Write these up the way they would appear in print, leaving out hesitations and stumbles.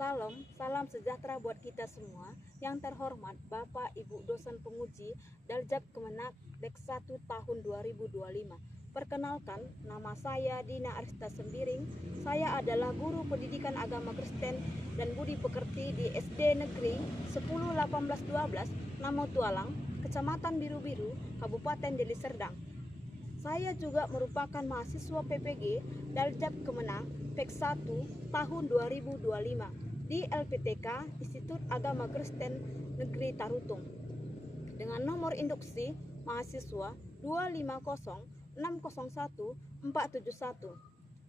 Salam sejahtera buat kita semua. Yang terhormat Bapak Ibu dosen penguji Daljab Kemenak Dek 1 tahun 2025. Perkenalkan, nama saya Dina Arista Sembiring. Saya adalah guru pendidikan agama Kristen dan budi pekerti di SD Negeri 10 18 12 Namo Tualang, Kecamatan Biru-Biru, Kabupaten Deli Serdang. Saya juga merupakan mahasiswa PPG Daljab Kemenang Dek 1 tahun 2025 di LPTK Institut Agama Kristen Negeri Tarutung dengan nomor induksi mahasiswa 250601471.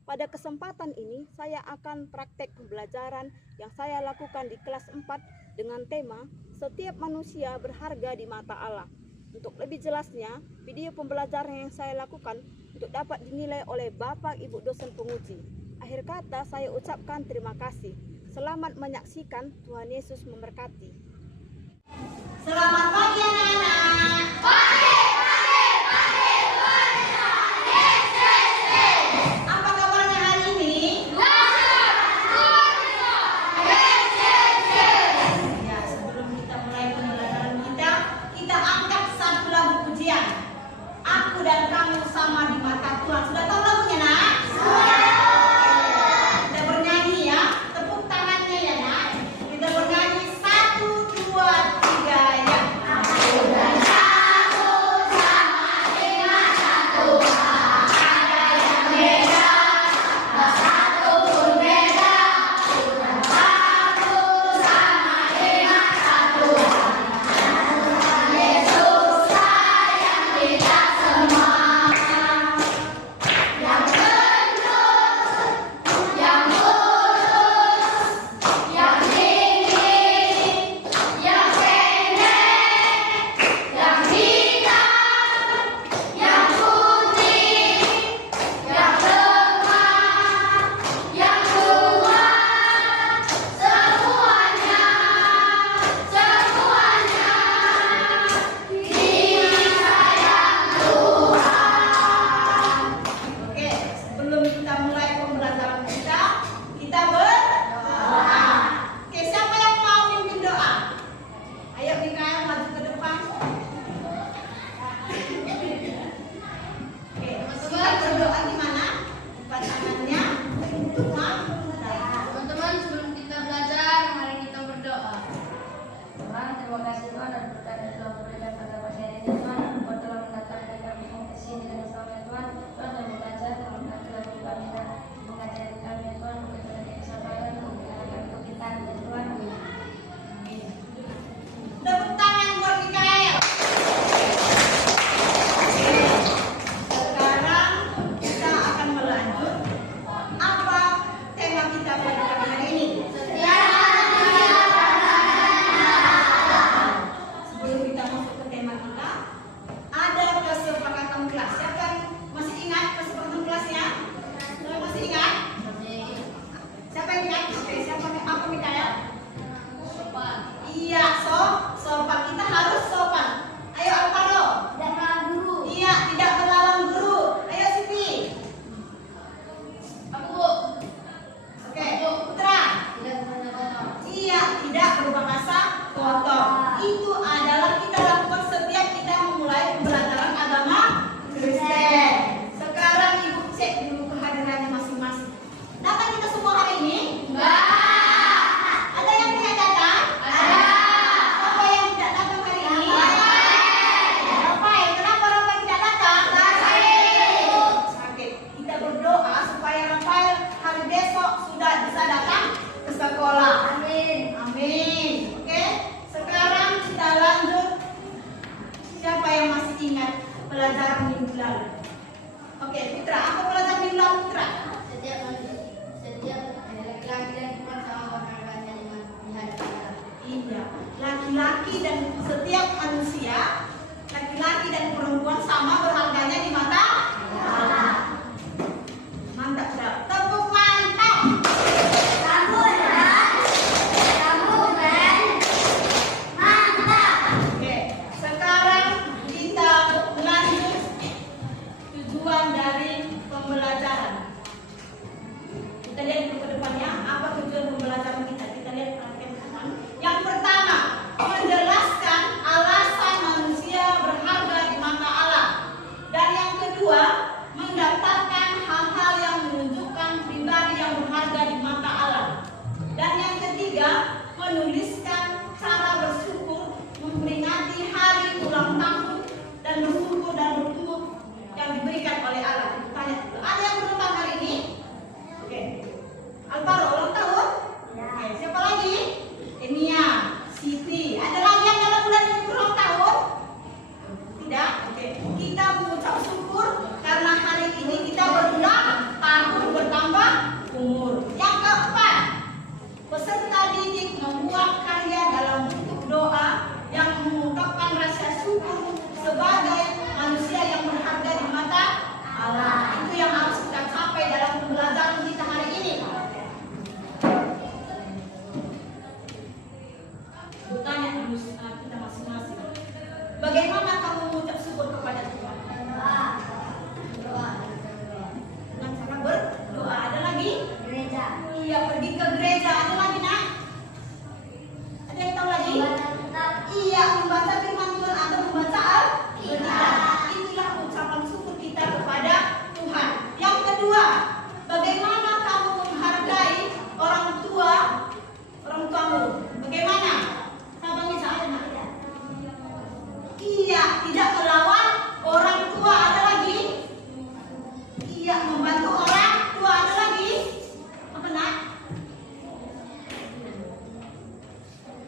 Pada kesempatan ini saya akan praktek pembelajaran yang saya lakukan di kelas 4 dengan tema setiap manusia berharga di mata Allah. Untuk lebih jelasnya, video pembelajaran yang saya lakukan untuk dapat dinilai oleh Bapak Ibu dosen penguji. Akhir kata saya ucapkan terima kasih. Selamat menyaksikan, Tuhan Yesus memberkati. Selamat pagi anak-anak. Apa kabarnya hari ini? Ya, sebelum kita mulai pembelajaran kita angkat satu lagu pujian. Aku dan kamu sama di mata Tuhan. Sudah tahu lagunya, nak? Kita bernyanyi ya. Tepuk tangannya ya, nak. Kita bernyanyi 1, 2, 3 ya. Aku dan kamu sama di mata Tuhan. Ada yang beda, tak satu pun beda. Aku dan kamu sama di mata Tuhan. Tuhan Yesus sayang kita semua. Yang benar, yang lurus, yang tinggi, yang pendek, yang hitam, yang putih, yang lemah, yang kuat, semuanya disayang Tuhan. Oke, sebelum kita mulai pembelajaran kita berdoa. Oke, siapa yang mau mimpin doa? Ayo Mikael maju ke depan. Oke, kita berdoa gimana? Buka tangannya. Tuhan. Teman-teman, sebelum kita belajar, mari kita berdoa. Tuhan, terima kasih Tuhan dan berkat yang telah berikan pada pagi hari ini Tuhan. Engkau telah mendatangkan kami ke sini dengan selamat Tuhan. Tuhan telah belajar, Tuhan telah kami dan mengajari kami Tuhan untuk beri kesabaran untuk kita dan Tuhan. Amin. Tepuk tangan buat Mikael. Sekarang kita akan melanjut. Apa tema kita pada pagi hari ini? Sebelum kita masuk ke tema kita, ada kesepakatan kelas. Siapa yang masih ingat kesepakatan kelasnya? Masih ingat? Siapa yang ingat? Oke, siapa apa Mikael? Iya, sopan. Kita harus sopan. Ayo Alvaro. Tidak melawan guru. Iya, tidak melawan guru. Ayo Siti. Aku Bu. Oke, Putra. Tidak berbahasa kotor. Iya, tidak berbahasa kotor. Itu adalah kita lakukan setiap kita memulai pembelajaran agama Kristen. Sekarang Ibu cek dulu kehadirannya masing-masing. Datang kita semua hari ini? Enggak. Ada yang tidak datang? Ada. Apa yang tidak datang hari ini? Rafael. Kenapa Rafael tidak datang? Sakit. Kita berdoa supaya Rafael hari besok sudah bisa datang ke sekolah. Amin. Amin. Oke. Sekarang kita lanjut. Siapa yang masih ingat pelajaran minggu lalu? Oke, Putra. Apa pelajaran minggu lalu, Putra? Setiap laki-laki dan perempuan sama berharganya di hadapan Allah. Iya. Laki-laki dan setiap manusia, laki-laki dan perempuan sama berharganya di mata Allah. Mantap, Putra. Tepuk mantap. Oke, sekarang kita lanjut tujuan dari pembelajaran. Kita lihat ke depannya, apa tujuan pembelajaran kita? Kita lihat perhatian teman. Yang pertama, menjelaskan alasan manusia berharga di mata Allah. Dan yang kedua, mendaftarkan hal-hal yang menunjukkan pribadi yang berharga di mata Allah. Dan yang ketiga, menuliskan cara bersyukur, memperingati hari ulang tahun dan bersyukur dan bertumbuh yang diberikan oleh Allah. Tanya, ada yang berulang tahun hari ini? Oke. Alvaro ulang tahun? Oke. Siapa lagi? Enia, Siti. Ada lagi yang dalam bulan ini berulang tahun? Tidak? Oke. Kita mengucap syukur karena hari ini kita berulang tahun, bertambah umur. Yang keempat, peserta didik membuat karya dalam bentuk doa yang mengungkapkan rasa syukur sebagai manusia yang berharga di mata Allah. Itu yang harus kita capai dalam pembelajaran kita hari ini. Bertanya kita masing-masing. Bagaimana kamu mengucap syukur kepada Tuhan? Doa. Dengan cara berdoa. Ada lagi? Gereja. Iya, pergi ke gereja. Ada lagi, nak? Ada yang tahu lagi? Iya, membaca firman Tuhan atau membaca Alkitab. Itulah ucapan syukur kita kepada Tuhan. Yang kedua, bagaimana kamu menghargai orang tuamu? Bagaimana? Sahabatnya saya, nak? Iya, tidak melawan orang tua. Ada lagi? Iya, membantu orang tua. Ada lagi? Apa, nak?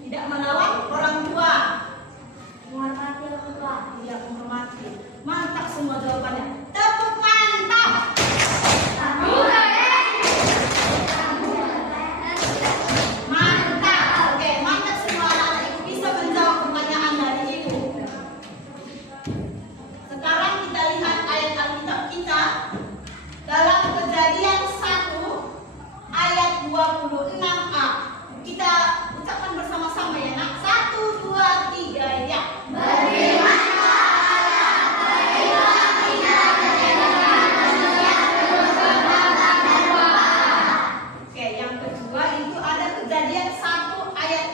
Tidak melawan orang tua. Menghormati orang tua. Iya, menghormati. Mantap semua jawabannya. Tepuk mantap. Mantap. Oke, mantap semua anak-anak ibu bisa menjawab pertanyaan dari ibu. Sekarang kita lihat ayat Alkitab kita dalam Kejadian 1 ayat 26a. Kita ucapkan bersama-sama ya, nak. 1, 2, 3, ya. Oke, yang kedua itu ada Kejadian 1 ayat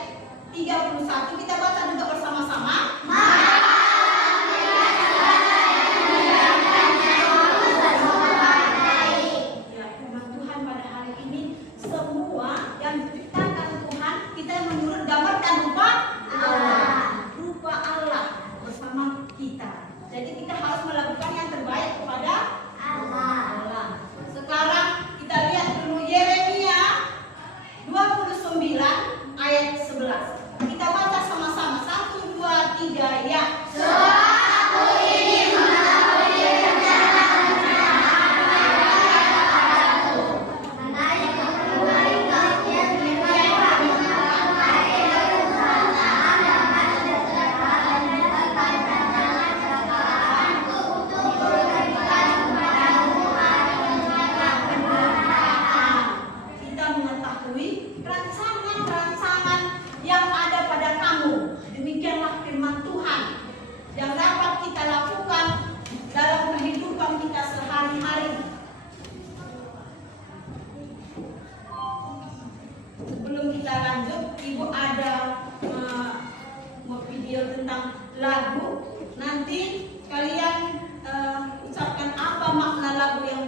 31. Kita baca juga bersama-sama. Ya, firman Tuhan pada hari ini, semua yang diciptakan Tuhan, kita menurut gambar dan rupa Allah. Rupa Allah bersama kita. Jadi kita harus melakukan yang terbaik kepada Allah. Sekarang kita lihat dulu Yeremia 29 ayat 11. Kita baca sama-sama. 1, 2, 3, ya. Kita mengetahui rancangan-rancangan yang ada pada kamu. Demikianlah firman Tuhan yang dapat kita lakukan dalam kehidupan kita sehari-hari. Sebelum kita lanjut, Ibu ada video tentang lagu. Nanti kalian ucapkan apa makna lagu yang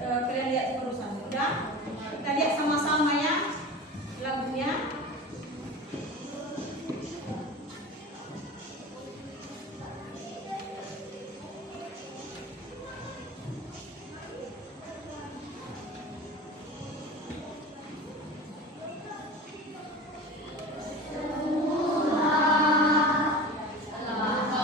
kalian lihat barusan. Udah? Kita lihat sama-sama ya lagunya. Selamat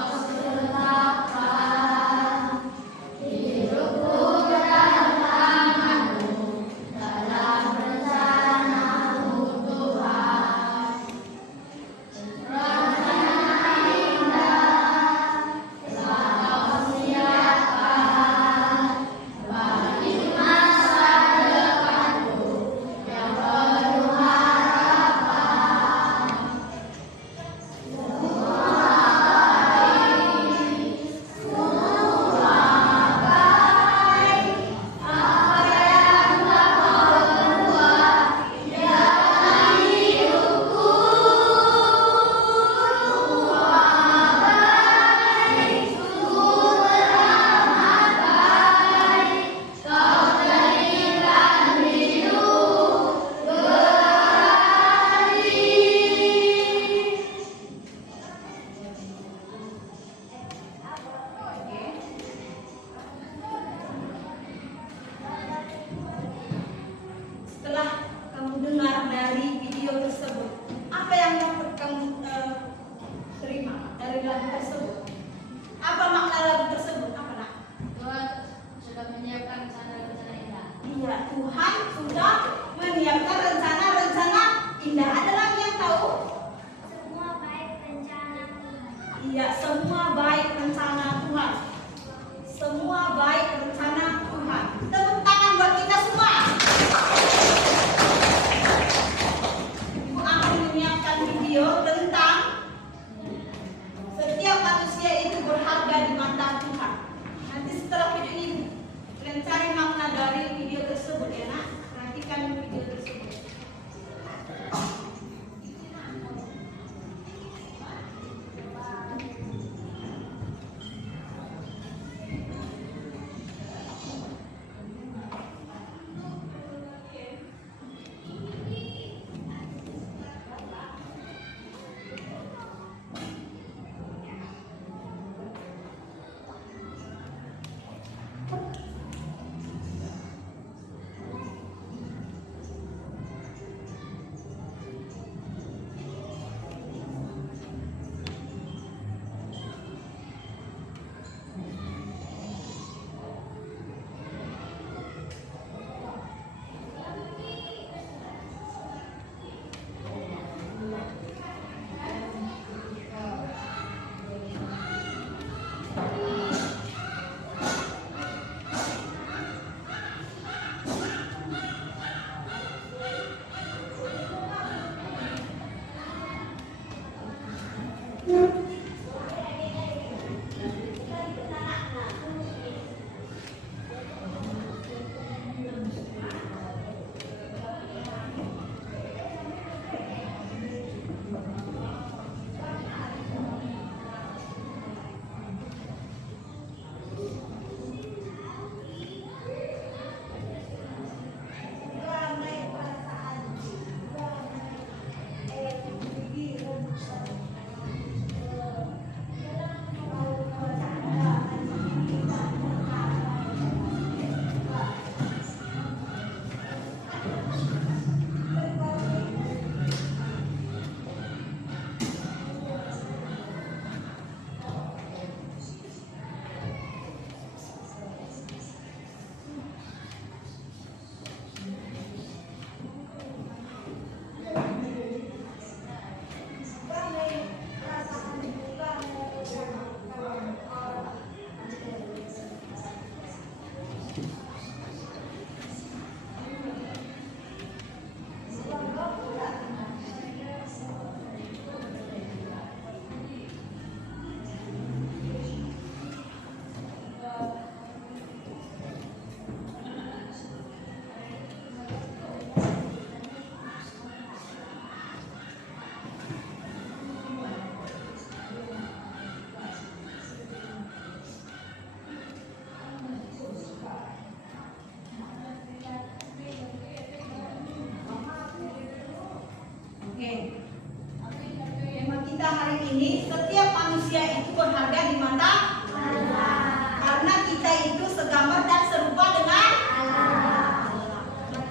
yang ini, setiap manusia itu berharga di mata Allah. Karena kita itu segambar dan serupa dengan Allah.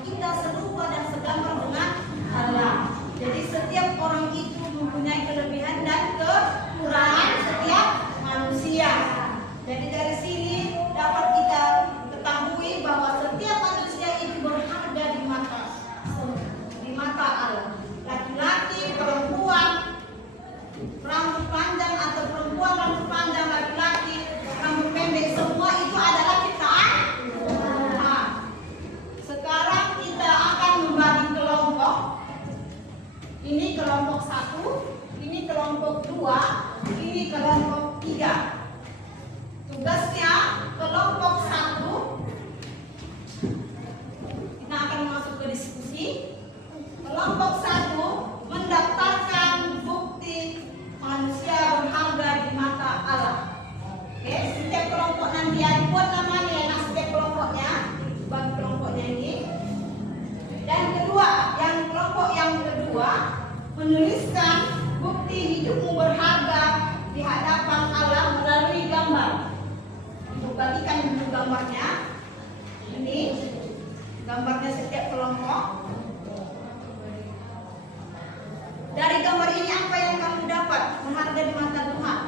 Kita serupa dan segambar dengan Allah. Jadi setiap orang itu mempunyai kelebihan dan kekurangan setiap manusia. Jadi dari sini dapat kita ketahui bahwa setiap manusia itu berharga di mata Allah. Laki-laki, perempuan, rambut panjang atau perempuan rambut panjang, laki-laki rambut pendek, semua itu adalah ciptaan Allah. Sekarang kita akan membagi kelompok. Ini kelompok 1, ini kelompok 2, ini kelompok 3. Tugasnya kelompok 1 kita akan masuk ke diskusi. Kelompok 1 mendaftarkan bukti manusia berharga di mata Allah. Oke, setiap kelompok nanti ada buat namanya ya, setiap kelompoknya bagi kelompoknya ini. Dan kedua, kelompok yang kedua menuliskan bukti hidupmu berharga di hadapan Allah melalui gambar. Ibu bagikan dulu gambarnya. Ini gambarnya setiap kelompok. Dari gambar ini apa yang kamu dapat berharga di mata Tuhan?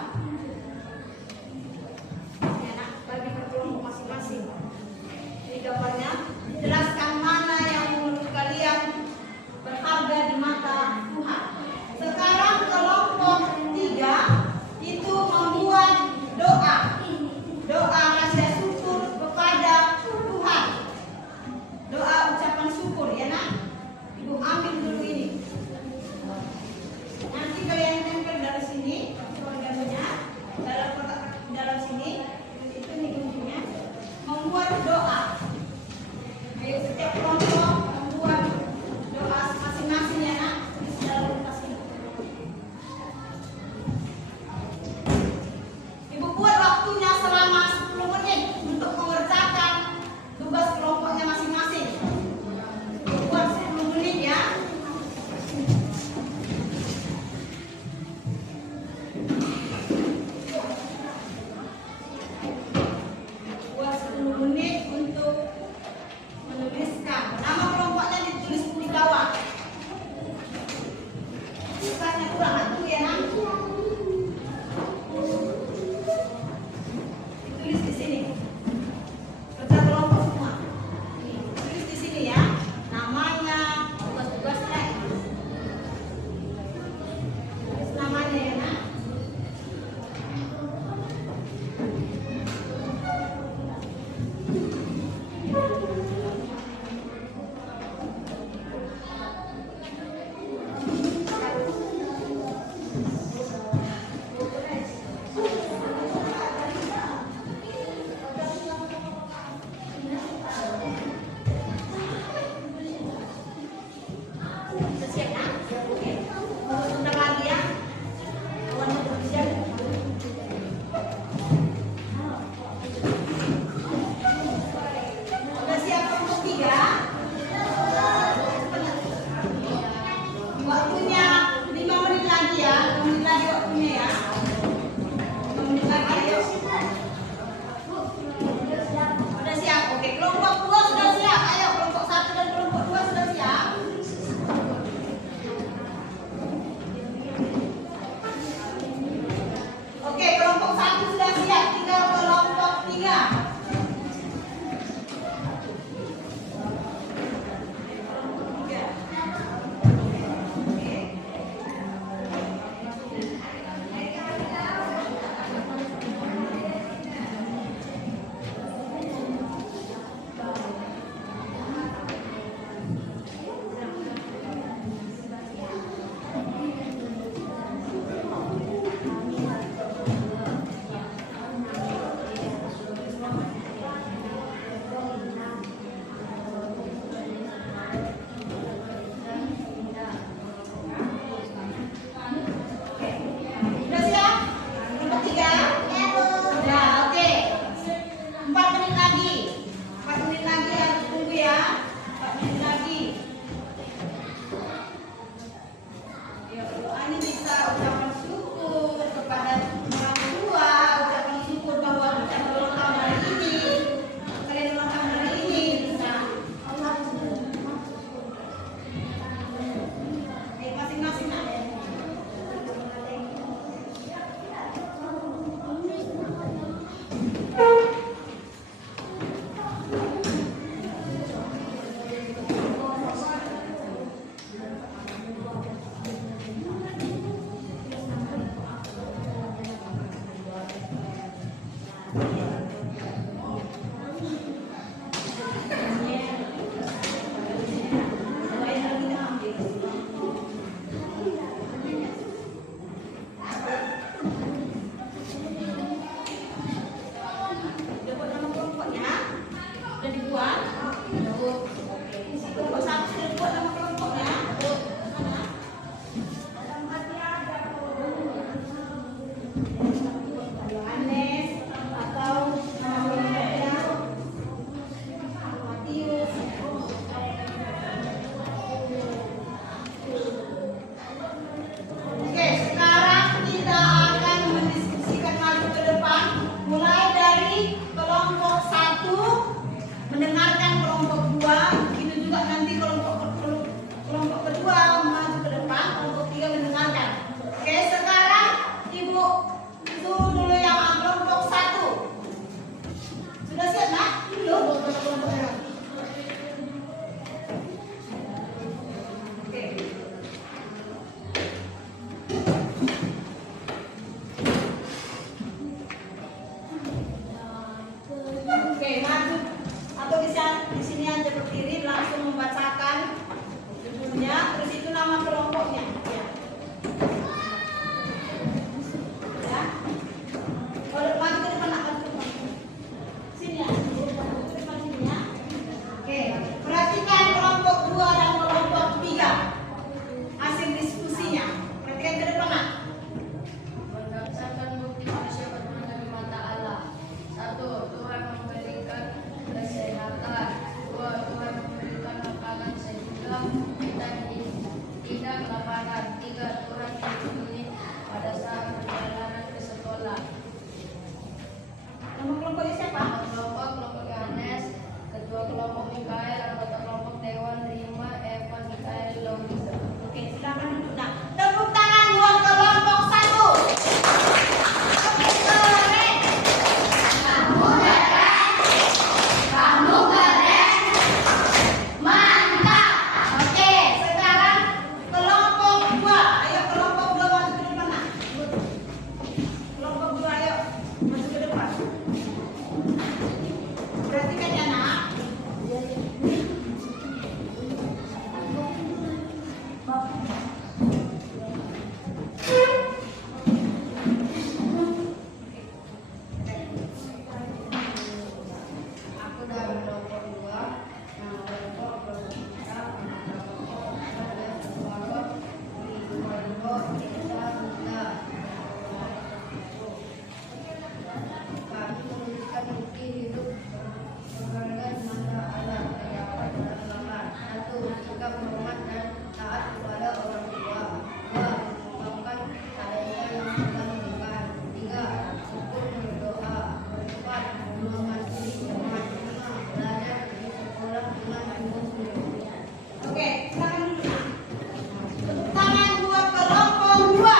Ya, nak, bagi per kelompok masing-masing. Ini gambarnya. Jelaskan mana yang menurut kalian berharga di mata Tuhan. Sekarang kelompok 3 itu membuat doa rasa syukur kepada Tuhan. Doa ucapan syukur ya nak. Ibu ambil dulu ini. Nanti kalian tempel dari sini. Ya, terus itu nama kelompoknya. Ya. Ya. Kalau maju ke depan akan ke depan. Sini ya. Ke depan sini ya. Oke, perhatikan kelompok 2 dan kelompok 3. Hasil diskusinya. Perhatikan ke depan, Nak. Berdasarkan bukti manusia bertemu dari mata Allah. 1. Tuhan memberikan kesehatan. 2. Tuhan memberikan makanan sehingga kita tidak kelaparan. 3. Tuhan melindungi pada saat perjalanan ke sekolah. Nama kelompoknya siapa? Kelompok Yohanes, ketua kelompok Mikael, anggota kelompok Dewan, Rima, Evan, Mikael, Longisa. Oke, silakan duduk, Nak. Tepuk tangan buat kelompok 1. Tepuk keren. Kamu keren. Kamu keren. Mantap. Oke, sekarang kelompok 2. Ayo kelompok 2 masuk ke depan, Nak. Kelompok 2 ayo masuk ke depan. Perhatikan ya, Nak. Aku dari kelompok 2, yang kelompok kita, kami menuliskan bukti hidup berharga di mata Allah yang dapat berkembang. 1. Sikap hormat dan taat kepada orang tua. 2. Mengungkapkan adanya yang kita lakukan. 3. Syukur berdoa. 4. Mengasihi teman. 5. Belajar di sekolah dengan sungguh-sungguh. Oke, silakan duduk. Tepuk tangan buat kelompok 2.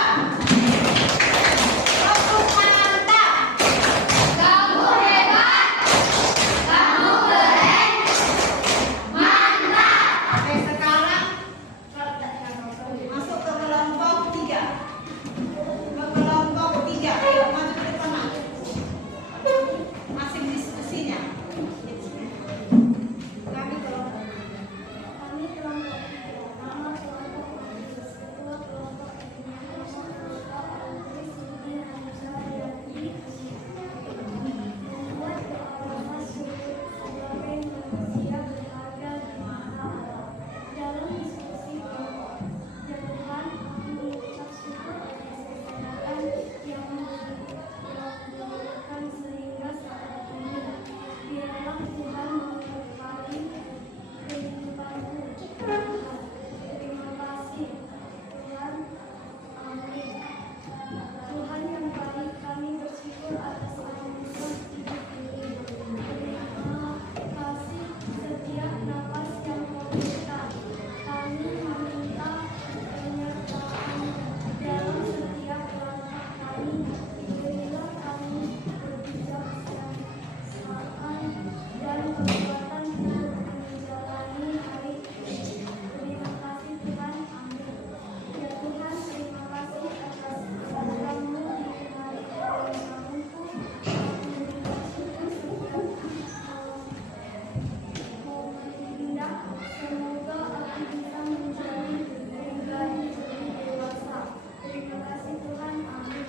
Tepuk mantap. Kamu hebat. Kamu keren. Mantap. Oke, sekarang masuk ke kelompok 3. Ke kelompok 3. Ayo maju ke depan, Nak. Masih diskusinya. Kami kelompok. Kami kelompok nama kelompok Inggris, ketua kelompok Indonesia, kelompok Inggris, India, Yahudi, membuat rasa syukur sebagai manusia berharga di mata Allah. Dalam diskusi kelompok, Tuhan mengucap syukur atas kesehatan yang diberikan sehingga saat ini. Biarlah Tuhan memberkati kehidupanmu. Terima kasih Tuhan. Amin. Tuhan yang baik, kami bersyukur atas anugerah hidup ini. Terima kasih setiap nafas yang kau berikan. Kami meminta penyertaan dalam setiap langkah kami. Berilah kami kebijaksanaan dan kekuatan untuk menjalani hari ini. Terima kasih Tuhan. Amin. Ya Tuhan, terima kasih atas kehadiran-Mu di hari perjalananku. Aku bersyukur setiap mau berpindah. Semoga aku bisa menjadi pribadi lebih dewasa. Terima kasih Tuhan. Amin.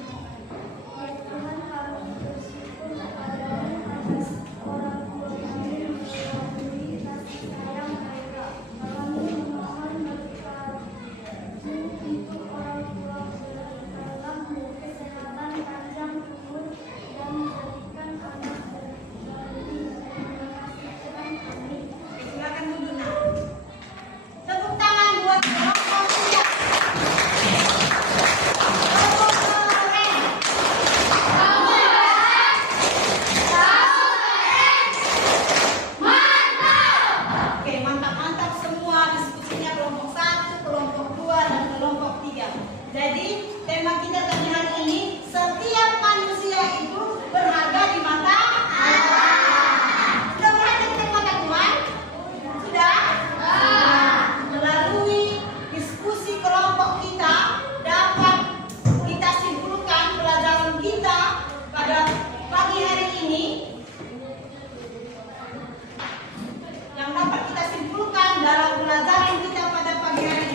Ya Tuhan, kami bersyukur kepada-Mu atas orang tua kami melalui kasih sayang mereka. Kami memohon berkati hidup orang tua, berikanlah-Mu kesehatan, panjang umur, dan jadikan anak berbakti. Terima kasih Tuhan. Amin. Oke, silakan duduk, Nak. Tepuk tangan buat kelompok 3. Tepuk keren. Kamu hebat. Kamu keren. Mantap. Oke, mantap-mantap semua diskusinya kelompok 1, kelompok 2, dan kelompok 3. Jadi, tema kita tadi hari ini, setiap manusia itu berharga di mata Allah. Sudah berharga di mata Tuhan? Sudah? Melalui diskusi kelompok kita dapat kita simpulkan pelajaran kita pada pagi hari ini. Yang dapat kita simpulkan dalam pelajaran kita pada pagi hari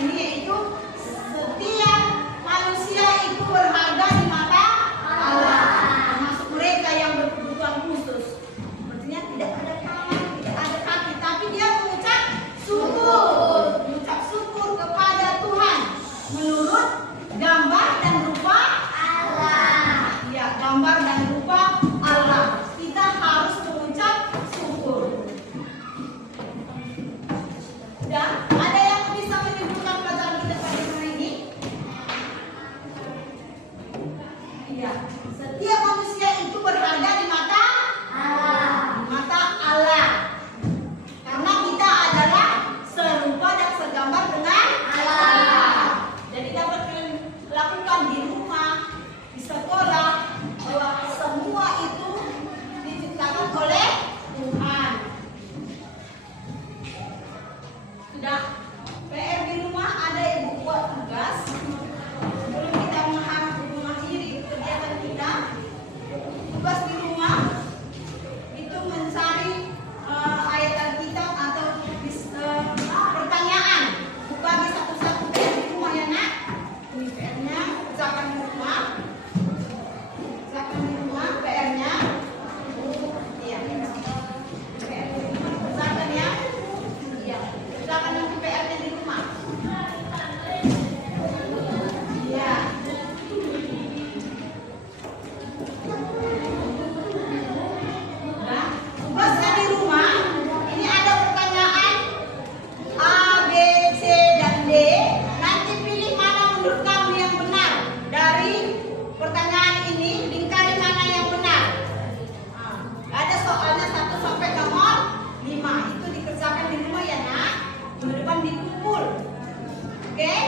Oke?